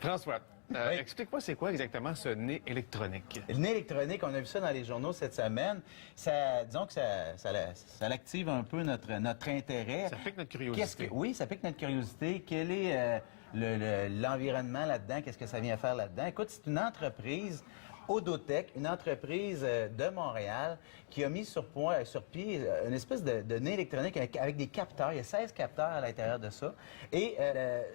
François, Oui. explique-moi c'est quoi exactement ce nez électronique? Le nez électronique, on a vu ça dans les journaux cette semaine. Disons que ça active un peu notre intérêt. Ça pique notre curiosité. Oui, ça pique notre curiosité. Quel est l'environnement là-dedans? Qu'est-ce que ça vient faire là-dedans? Écoute, c'est une entreprise, Odotech, une entreprise de Montréal qui a mis sur pied une espèce de nez électronique avec des capteurs. Il y a 16 capteurs à l'intérieur de ça. Et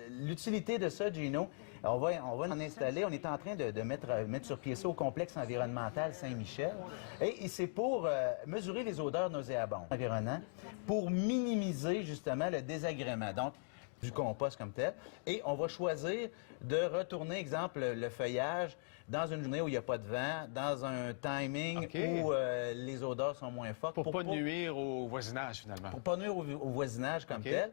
l'utilité de ça, Gino, on va en installer. On est en train de mettre sur pied ça au complexe environnemental Saint-Michel. Et c'est pour mesurer les odeurs nauséabondes environnantes, pour minimiser justement le désagrément. Donc, du compost comme tel. Et on va choisir de retourner, exemple, le feuillage dans une journée où il n'y a pas de vent, dans un timing où les odeurs sont moins fortes. Pour pas nuire au voisinage, finalement. Pour pas nuire au voisinage comme tel.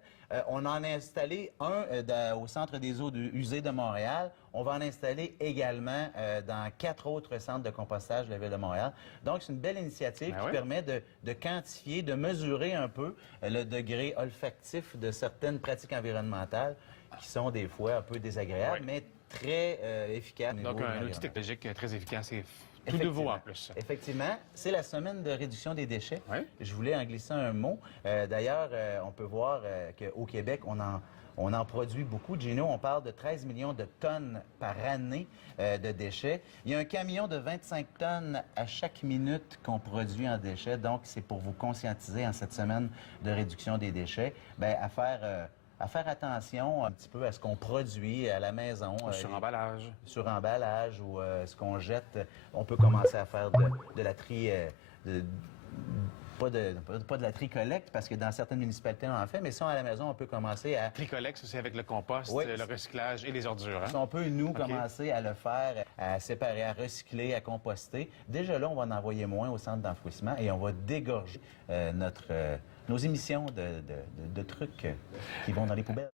On en a installé un au Centre des eaux usées de Montréal. On va en installer également dans 4 autres centres de compostage de la Ville de Montréal. Donc, c'est une belle initiative qui permet de quantifier, de mesurer un peu le degré olfactif de certaines pratiques environnementales qui sont des fois un peu désagréables, mais très efficaces. Donc, un outil technologique très efficace et tout nouveau en plus. Effectivement, c'est la semaine de réduction des déchets. Oui. Je voulais en glisser un mot. D'ailleurs, on peut voir qu'au Québec, on en produit beaucoup. Gino, on parle de 13 millions de tonnes par année de déchets. Il y a un camion de 25 tonnes à chaque minute qu'on produit en déchets. Donc, c'est pour vous conscientiser en cette semaine de réduction des déchets, à faire attention un petit peu à ce qu'on produit à la maison. Sur emballage. Sur emballage ou ce qu'on jette. On peut commencer à faire de la tri... pas de la tri-collecte, parce que dans certaines municipalités, on en fait, mais ça, à la maison, on peut commencer à... Tri-collecte, c'est avec le compost, le recyclage et les ordures. Hein? On peut, nous, commencer à le faire, à séparer, à recycler, à composter. Déjà là, on va en envoyer moins au centre d'enfouissement et on va dégorger nos émissions de trucs qui vont dans les poubelles.